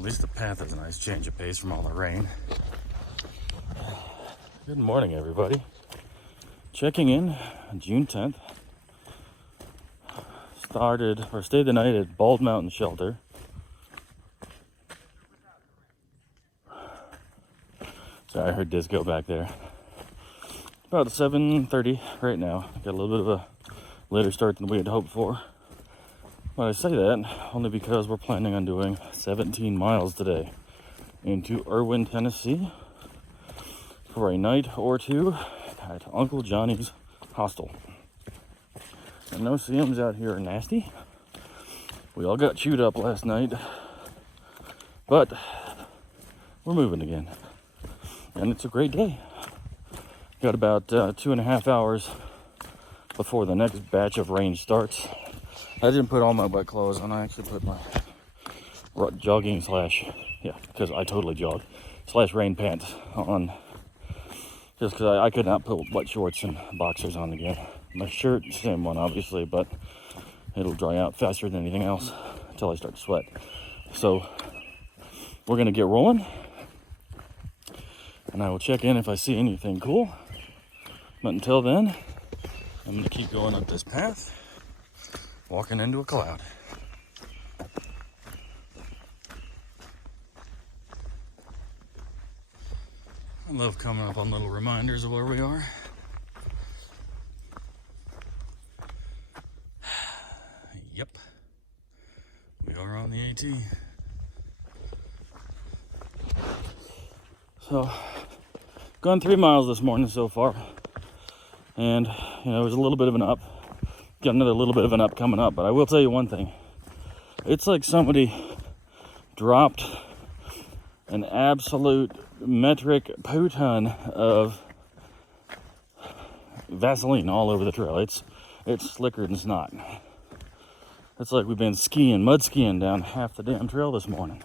At least the path is a nice change of pace from all the rain. Good morning, everybody. Checking in on June 10th. Stayed the night at Bald Mountain Shelter. Sorry, I heard disco back there. About 7:30 right now. Got a little bit of a later start than we had hoped for. But I say that only because we're planning on doing 17 miles today into Erwin, Tennessee for a night or two at Uncle Johnny's Hostel. And no CMs out here are nasty. We all got chewed up last night, but we're moving again. And it's a great day. Got about 2.5 hours before the next batch of rain starts. I didn't put all my wet clothes on. I actually put my jogging because I totally jog, / rain pants on. Just because I could not put wet shorts and boxers on again. My shirt, same one obviously, but it'll dry out faster than anything else until I start to sweat. So we're gonna get rolling, and I will check in if I see anything cool. But until then, I'm gonna keep going up this path, walking into a cloud. I love coming up on little reminders of where we are. Yep, we are on the AT. So, gone 3 miles this morning so far, and it was a little bit of an up. Got another little bit of an up coming up, but I will tell you one thing. It's like somebody dropped an absolute metric ton of Vaseline all over the trail. It's slicker than snot. It's like we've been mud skiing down half the damn trail this morning.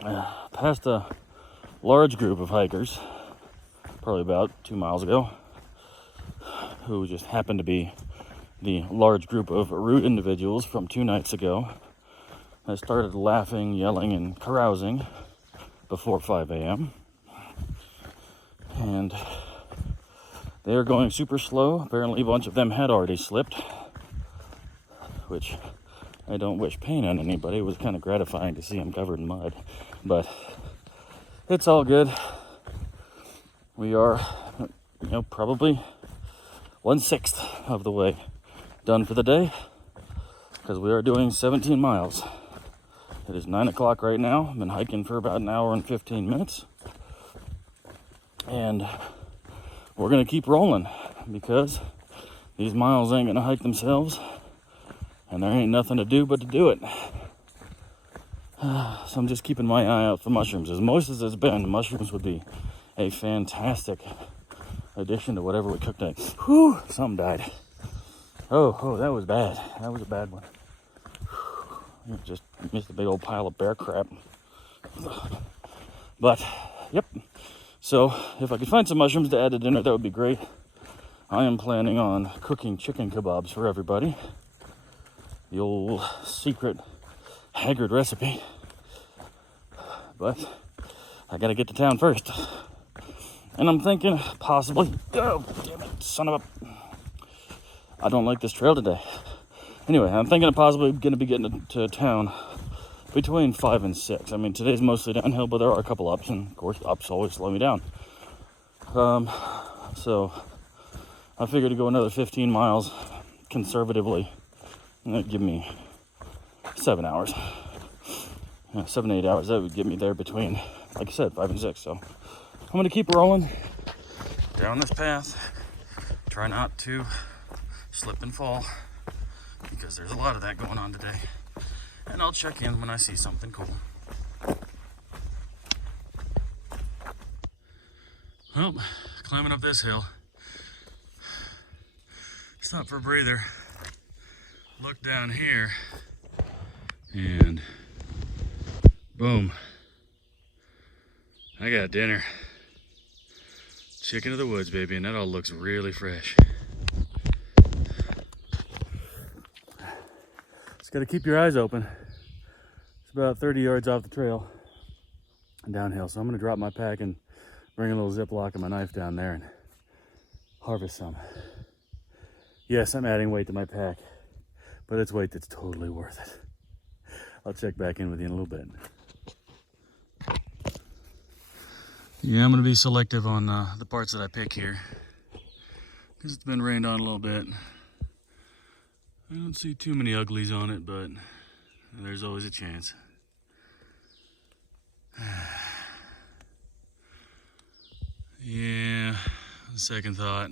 Past a large group of hikers, probably about 2 miles ago, who just happened to be the large group of rude individuals from 2 nights ago. I started laughing, yelling, and carousing before 5 a.m. And they are going super slow. Apparently a bunch of them had already slipped, which I don't wish pain on anybody. It was kind of gratifying to see them covered in mud, but it's all good. We are, probably 1/6 of the way done for the day, because we are doing 17 miles. It is 9 o'clock right now. I've been hiking for about an hour and 15 minutes. And we're going to keep rolling, because these miles ain't going to hike themselves. And there ain't nothing to do but to do it. So I'm just keeping my eye out for mushrooms. As most as it's been, mushrooms would be a fantastic addition to whatever we cooked today. Whew, something died. Oh, that was bad. That was a bad one. Just missed a big old pile of bear crap. But, yep. So, if I could find some mushrooms to add to dinner, that would be great. I am planning on cooking chicken kebabs for everybody. The old secret Haggard recipe. But I gotta get to town first. And I'm thinking possibly, oh, damn it, son of a, I don't like this trail today. Anyway, I'm thinking of possibly gonna be getting to town between 5 and 6. I mean, today's mostly downhill, but there are a couple ups, and of course, ups always slow me down. So I figured to go another 15 miles conservatively, and that'd give me 7 hours. 7 to 8 hours, that would get me there between, like I said, 5 and 6. So I'm gonna keep rolling down this path. Try not to slip and fall, because there's a lot of that going on today. And I'll check in when I see something cool. Well, climbing up this hill. Stop for a breather. Look down here. And boom. I got dinner. Chicken of the woods, baby, and that all looks really fresh. Just gotta keep your eyes open. about 30 yards off the trail and downhill. So I'm gonna drop my pack and bring a little Ziploc and my knife down there and harvest some. Yes, I'm adding weight to my pack, but it's weight that's totally worth it. I'll check back in with you in a little bit. Yeah, I'm gonna be selective on the parts that I pick here, because it's been rained on a little bit. I don't see too many uglies on it, but there's always a chance. Yeah, second thought.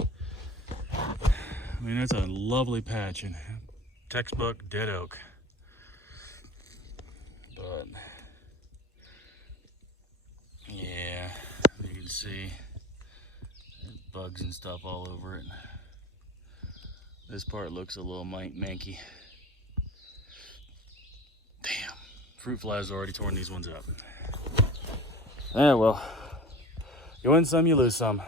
I mean, that's a lovely patch and textbook dead oak. But yeah, you can see there's bugs and stuff all over it. This part looks a little manky. Damn, fruit flies already torn these ones up. Yeah, well, you win some, you lose some.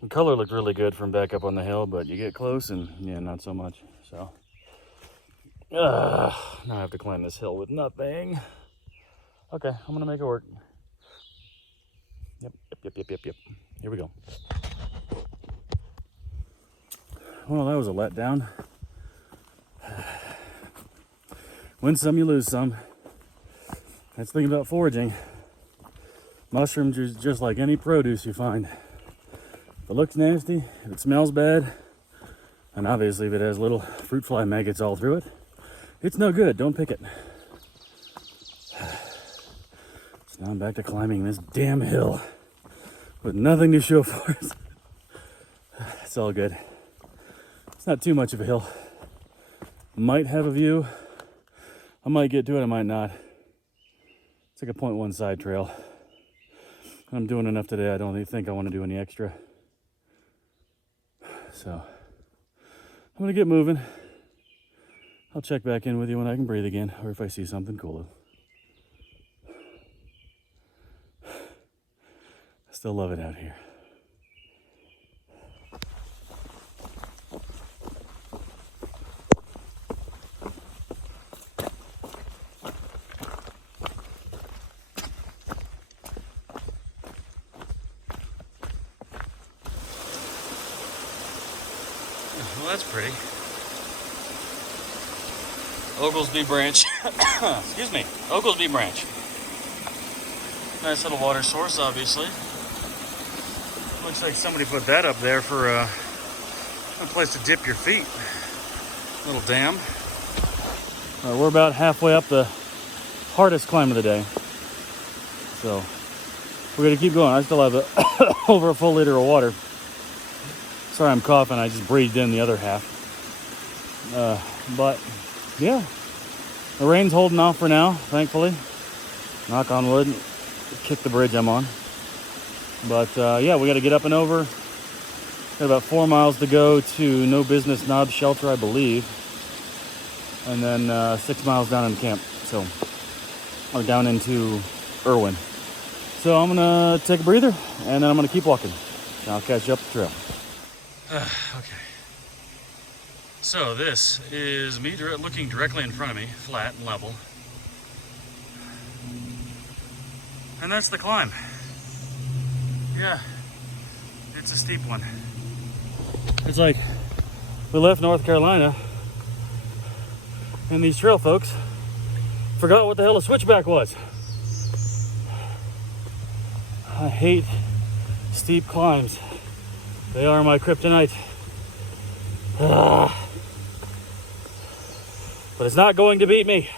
The color looked really good from back up on the hill, but you get close and yeah, not so much. So, now I have to climb this hill with nothing. Okay, I'm gonna make it work. Yep. Here we go. Well, that was a letdown. Win some, you lose some. That's the thing about foraging. Mushrooms are just like any produce you find. If it looks nasty, if it smells bad, and obviously if it has little fruit fly maggots all through it, it's no good. Don't pick it. So now I'm back to climbing this damn hill with nothing to show for it. It's all good. It's not too much of a hill. Might have a view. I might get to it, I might not. It's like a 0.1 side trail. I'm doing enough today, I don't think I want to do any extra. So, I'm gonna get moving. I'll check back in with you when I can breathe again, or if I see something cool. I still love it out here. Well, that's pretty. Oglesby Branch. Excuse me. Oglesby Branch. Nice little water source, obviously. Looks like somebody put that up there for a place to dip your feet. Little dam. We're about halfway up the hardest climb of the day. So, we're going to keep going. I still have over a full liter of water. Sorry I'm coughing, I just breathed in the other half. But, yeah. The rain's holding off for now, thankfully. Knock on wood. Kick the bridge I'm on. But, yeah, we got to get up and over. Got about 4 miles to go to No Business Knob Shelter, I believe. And then 6 miles down in camp. So, or down into Erwin. So I'm going to take a breather, and then I'm going to keep walking. And I'll catch you up the trail. Okay. So this is me looking directly in front of me, flat and level. And that's the climb. Yeah, it's a steep one. It's like we left North Carolina and these trail folks forgot what the hell a switchback was. I hate steep climbs. They are my kryptonite. But it's not going to beat me.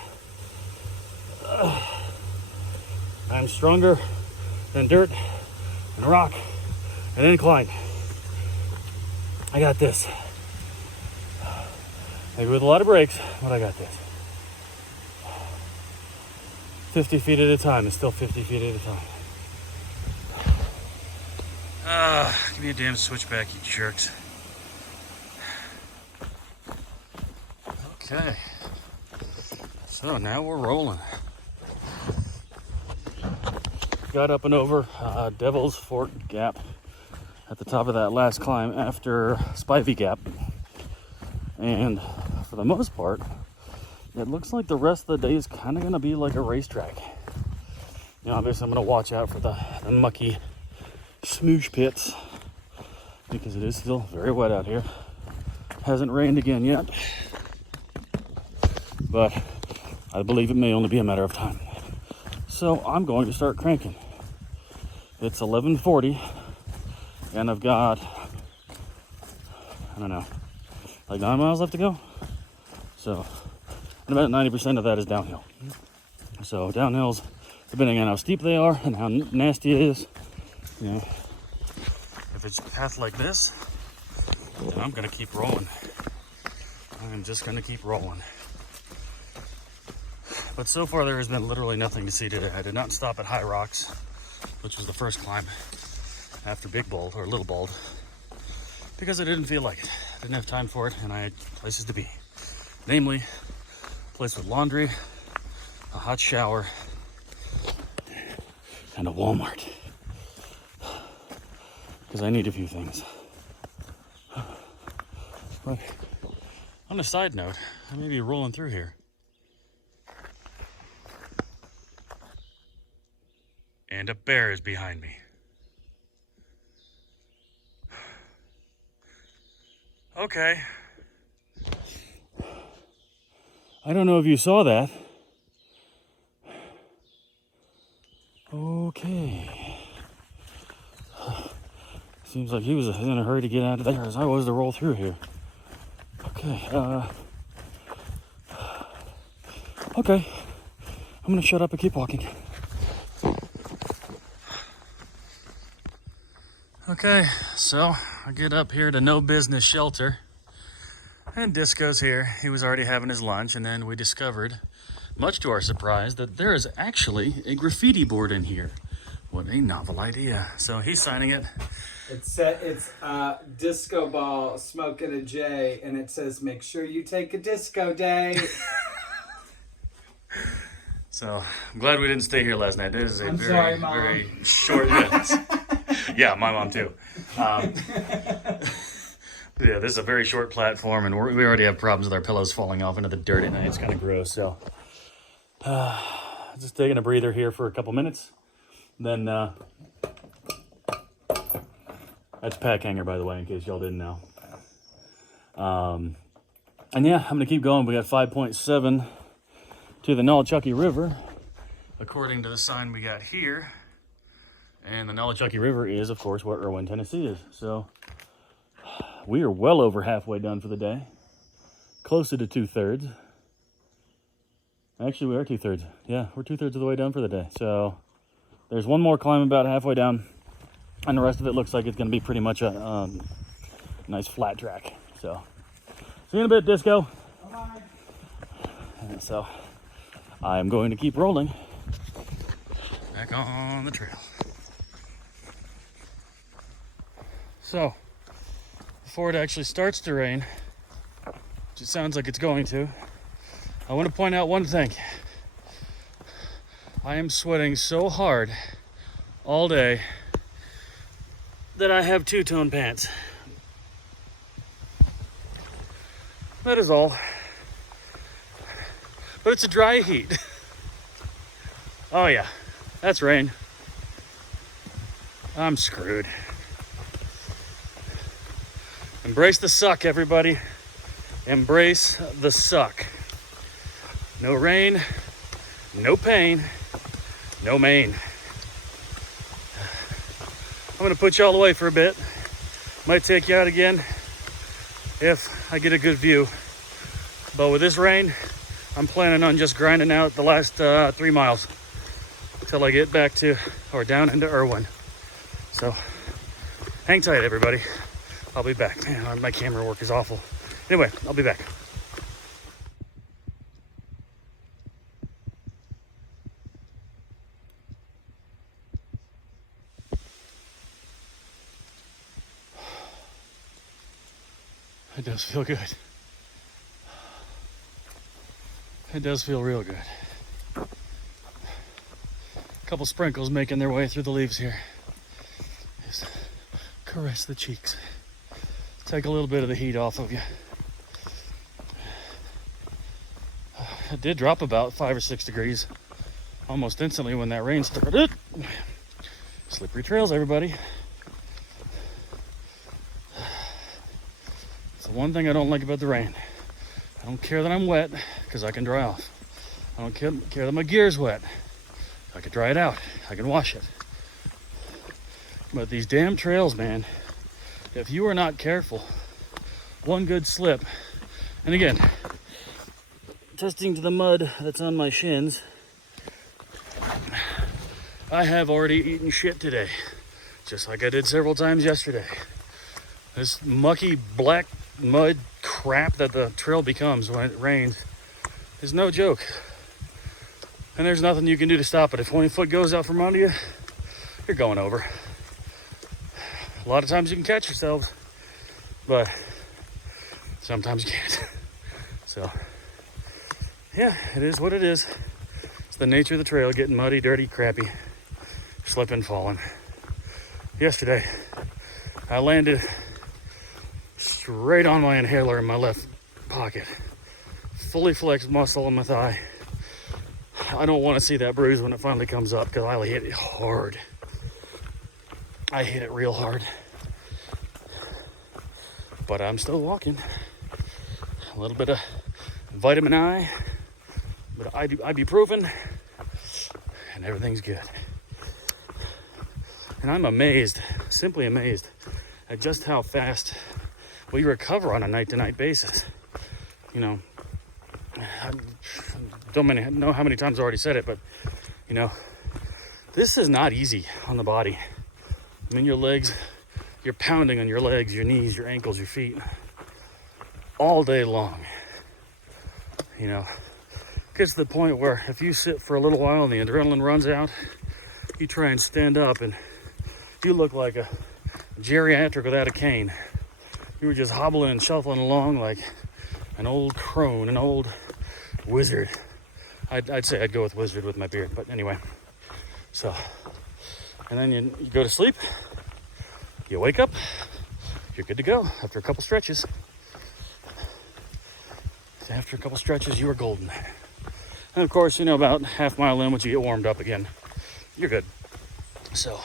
I'm stronger than dirt and rock and incline. I got this. Maybe with a lot of breaks, but I got this. 50 feet at a time. It's still 50 feet at a time. Give me a damn switchback, you jerks. Okay. So now we're rolling. Got up and over Devil's Fork Gap at the top of that last climb after Spivey Gap. And for the most part, it looks like the rest of the day is kind of going to be like a racetrack. You know, obviously I'm going to watch out for the mucky smoosh pits because it is still very wet out here. Hasn't rained again yet, but I believe it may only be a matter of time. So I'm going to start cranking. It's 11:40 and I've got, I don't know, like 9 miles left to go. So about 90% of that is downhill. So downhills, depending on how steep they are and how nasty it is, you know, if it's a path like this, then I'm gonna keep rolling. I'm just gonna keep rolling. But so far there has been literally nothing to see today. I did not stop at High Rocks, which was the first climb after Big Bold or Little Bold, because I didn't feel like it. I didn't have time for it, and I had places to be. Namely, a place with laundry, a hot shower, and a Walmart. Because I need a few things. But on a side note, I may be rolling through here. And a bear is behind me. Okay. I don't know if you saw that. Okay. Seems like he was in a hurry to get out of there as I was to roll through here. Okay, okay. I'm gonna shut up and keep walking. Okay, so I get up here to No Business Shelter, and Disco's here. He was already having his lunch, and then we discovered, much to our surprise, that there is actually a graffiti board in here. What a novel idea. So he's signing it. It's disco ball smoking a J, and it says, "Make sure you take a disco day." So I'm glad we didn't stay here last night. This is a very short. Yeah, my mom too. Yeah, this is a very short platform, and we already have problems with our pillows falling off into the dirt at night. It's kind of gross. So just taking a breather here for a couple minutes. Then that's pack hanger, by the way, in case y'all didn't know. And yeah, I'm gonna keep going. We got 5.7 to the Nolichucky River, according to the sign we got here. And the Nolichucky River is, of course, where Erwin, Tennessee is. So we are well over halfway done for the day, closer to 2/3. Actually, we are 2/3. Yeah, we're 2/3 of the way done for the day. So there's one more climb about halfway down, and the rest of it looks like it's going to be pretty much a nice flat track. So see you in a bit, Disco. Bye-bye. So I am going to keep rolling back on the trail. So before it actually starts to rain, which it sounds like it's going to, I want to point out one thing. I am sweating so hard all day that I have two-tone pants. That is all. But it's a dry heat. Oh yeah, that's rain. I'm screwed. Embrace the suck, everybody. Embrace the suck. No rain, no pain, no main. I'm gonna put you all away for a bit. Might take you out again if I get a good view. But with this rain, I'm planning on just grinding out the last 3 miles till I get back to, or down into Erwin. So hang tight, everybody. I'll be back. Man, my camera work is awful. Anyway, I'll be back. It does feel good. It does feel real good. A couple sprinkles making their way through the leaves here. Just caress the cheeks. Take a little bit of the heat off of you. it did drop about 5 or 6 degrees almost instantly when that rain started. Slippery trails, everybody. It's the one thing I don't like about the rain. I don't care that I'm wet because I can dry off. I don't care that my gear's wet. I can dry it out. I can wash it. But these damn trails, man, if you are not careful, one good slip, and again, testing to the mud that's on my shins, I have already eaten shit today, just like I did several times yesterday. This mucky black mud crap that the trail becomes when it rains is no joke. And there's nothing you can do to stop it. If 20 foot goes out from under you, you're going over. A lot of times you can catch yourselves, but sometimes you can't. So, yeah, it is what it is. It's the nature of the trail, getting muddy, dirty, crappy, slipping, falling. Yesterday, I landed straight on my inhaler in my left pocket. Fully flexed muscle in my thigh. I don't want to see that bruise when it finally comes up because I hit it hard. I hit it real hard. But I'm still walking. A little bit of vitamin I, but ibuprofen, and everything's good. And I'm amazed, simply amazed, at just how fast we recover on a night-to-night basis. You know, I don't know how many times I've already said it, but, you know, this is not easy on the body. I mean, your legs, you're pounding on your legs, your knees, your ankles, your feet, all day long. You know, it gets to the point where if you sit for a little while and the adrenaline runs out, you try and stand up and you look like a geriatric without a cane. You were just hobbling and shuffling along like an old crone, an old wizard. I'd say I'd go with wizard with my beard, but anyway. So, and then you go to sleep, you wake up, you're good to go after a couple stretches. After a couple stretches, you are golden. And of course, you know, about half mile in, once you get warmed up again, you're good. So,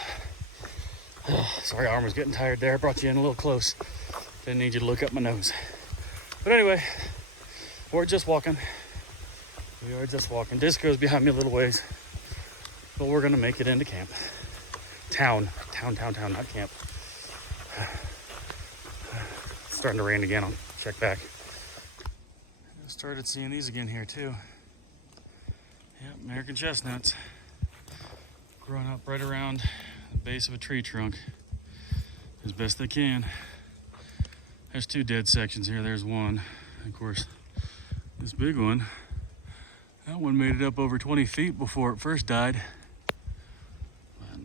sorry, arm was getting tired there. I brought you in a little close. Didn't need you to look up my nose. But anyway, we're just walking. We are just walking. Disco's behind me a little ways. But we're going to make it into camp. Town, not camp. It's starting to rain again. I'll check back. I started seeing these again here too. Yep, American chestnuts. Growing up right around the base of a tree trunk as best they can. There's two dead sections here. There's one. Of course, this big one, that one made it up over 20 feet before it first died. But,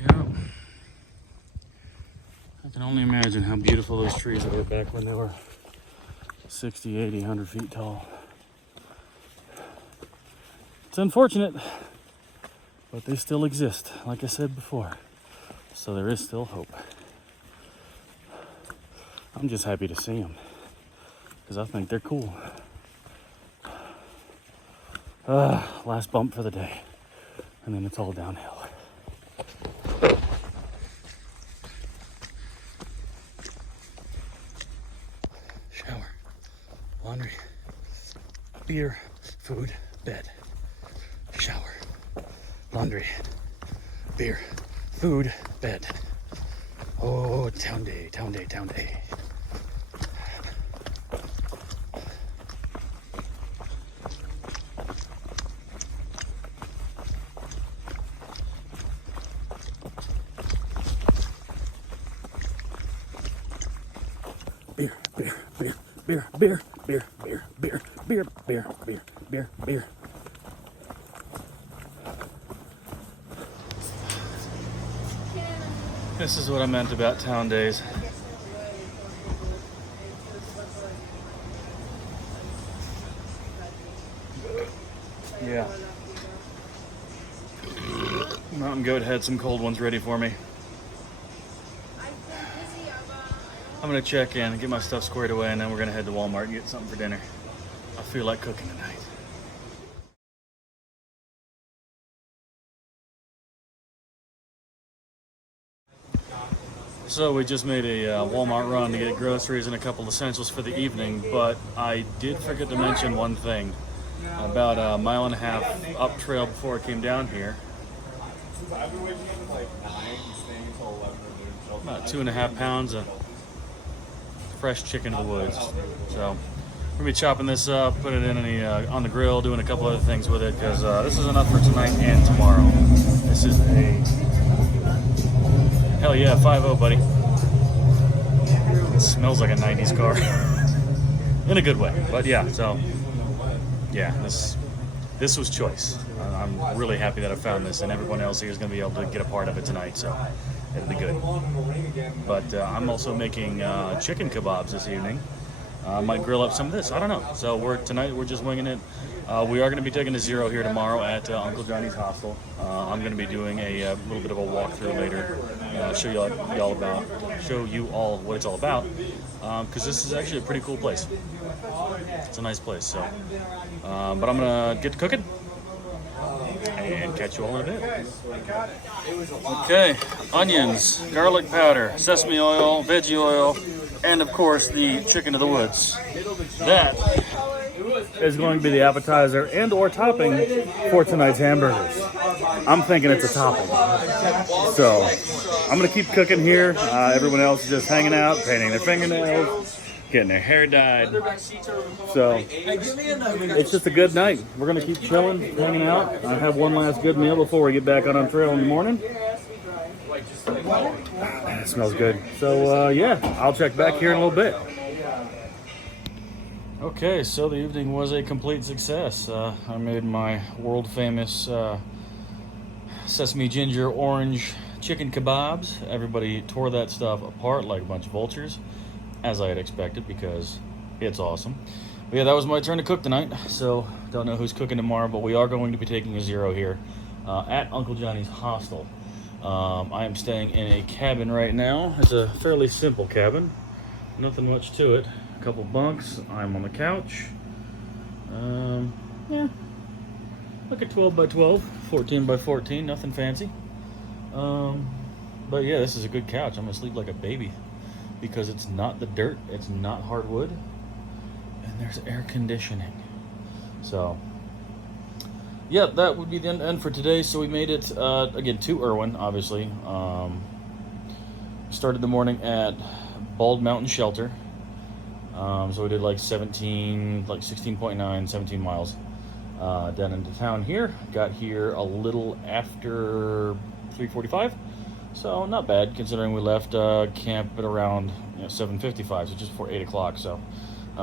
yeah, I can only imagine how beautiful those trees were back when they were 60, 80, 100 feet tall. It's unfortunate, but they still exist, like I said before. So there is still hope. I'm just happy to see them because I think they're cool. Last bump for the day, and then it's all downhill. Shower, laundry, beer, food, bed. Shower, laundry, beer, food, bed. Oh, town day. Beer. This is what I meant about town days. Yeah. Mountain Goat had some cold ones ready for me. I'm gonna check in and get my stuff squared away, and then we're gonna head to Walmart and get something for dinner. I feel like cooking tonight. So we just made a Walmart run to get groceries and a couple essentials for the evening, but I did forget to mention one thing. About a mile and a half up trail before I came down here, about 2.5 pounds of fresh chicken in the woods. So we're gonna be chopping this up, putting it in on the grill, doing a couple other things with it, because this is enough for tonight and tomorrow. This is a hell yeah 5.0, buddy. It smells like a 90s car in a good way, but yeah. So yeah, this was choice. I'm really happy that I found this, and everyone else here is going to be able to get a part of it tonight, so it'll be good. But I'm also making chicken kebabs this evening. I might grill up some of this. I don't know. So tonight we're just winging it. We are going to be taking a zero here tomorrow at Uncle Johnny's Hostel. I'm going to be doing a little bit of a walkthrough later. Show you all what it's all about. Because this is actually a pretty cool place. It's a nice place. So, but I'm gonna get to cooking and catch you all in a bit. Okay, onions, garlic powder, sesame oil, veggie oil, and of course the chicken of the woods. That is going to be the appetizer and/or topping for tonight's hamburgers. I'm thinking it's a topping. So I'm gonna keep cooking here. Everyone else is just hanging out, painting their fingernails, getting their hair dyed. So it's just a good night. We're gonna keep chilling, hanging out. I have one last good meal before we get back on trail in the morning. It smells good. So yeah, I'll check back here in a little bit. Okay, so the evening was a complete success. I made my world famous sesame ginger orange chicken kebabs. Everybody tore that stuff apart like a bunch of vultures, as I had expected, because it's awesome. But yeah, that was my turn to cook tonight. So don't know who's cooking tomorrow, but we are going to be taking a zero here at Uncle Johnny's Hostel. I am staying in a cabin right now. It's a fairly simple cabin, nothing much to it. A couple bunks. I'm on the couch. Yeah, like a 12 by 12, 14 by 14, nothing fancy. But yeah, this is a good couch. I'm gonna sleep like a baby because it's not the dirt, it's not hardwood, and there's air conditioning. So yeah, that would be the end for today. So we made it again to Erwin, obviously. Started the morning at Bald Mountain Shelter. So we did like 16.9, 17 miles down into town here. Got here a little after 3:45, so not bad considering we left camp at around 7:55, so just before 8 o'clock. So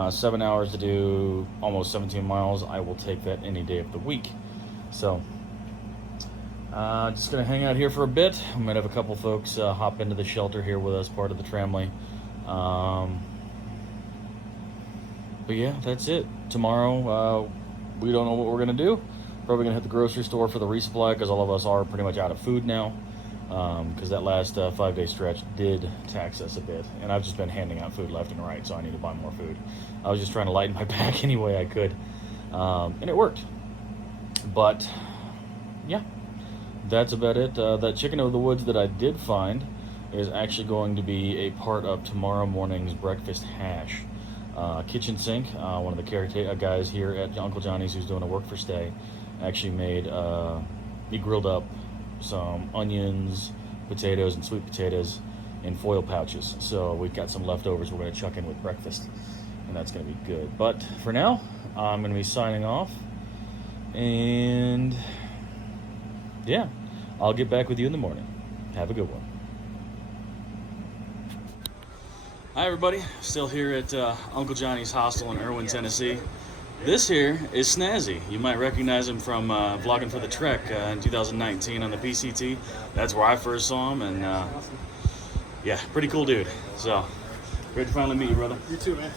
7 hours to do almost 17 miles. I will take that any day of the week. So just gonna hang out here for a bit. We might have a couple folks hop into the shelter here with us, part of the tramway. But yeah, that's it. Tomorrow, we don't know what we're gonna do. Probably gonna hit the grocery store for the resupply because all of us are pretty much out of food now. Because that last 5-day stretch did tax us a bit, and I've just been handing out food left and right, so I need to buy more food. I was just trying to lighten my pack any way I could, and it worked. But yeah, that's about it. That chicken of the woods that I did find is actually going to be a part of tomorrow morning's breakfast hash. Kitchen sink, one of the caretaker guys here at Uncle Johnny's who's doing a work for stay, actually made, he grilled up some onions, potatoes, and sweet potatoes in foil pouches. So we've got some leftovers we're going to chuck in with breakfast, and that's going to be good. But for now, I'm going to be signing off, and yeah, I'll get back with you in the morning. Have a good one. Hi everybody, still here at Uncle Johnny's Hostel in Erwin, Tennessee. This here is Snazzy. You might recognize him from vlogging for the Trek in 2019 on the PCT. That's where I first saw him, and yeah, pretty cool dude. So, great to finally meet you, brother. You too, man.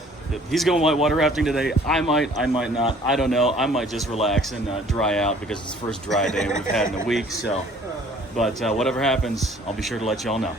He's going whitewater rafting today. I might not. I don't know. I might just relax and dry out because it's the first dry day we've had in a week. So, but whatever happens, I'll be sure to let y'all know.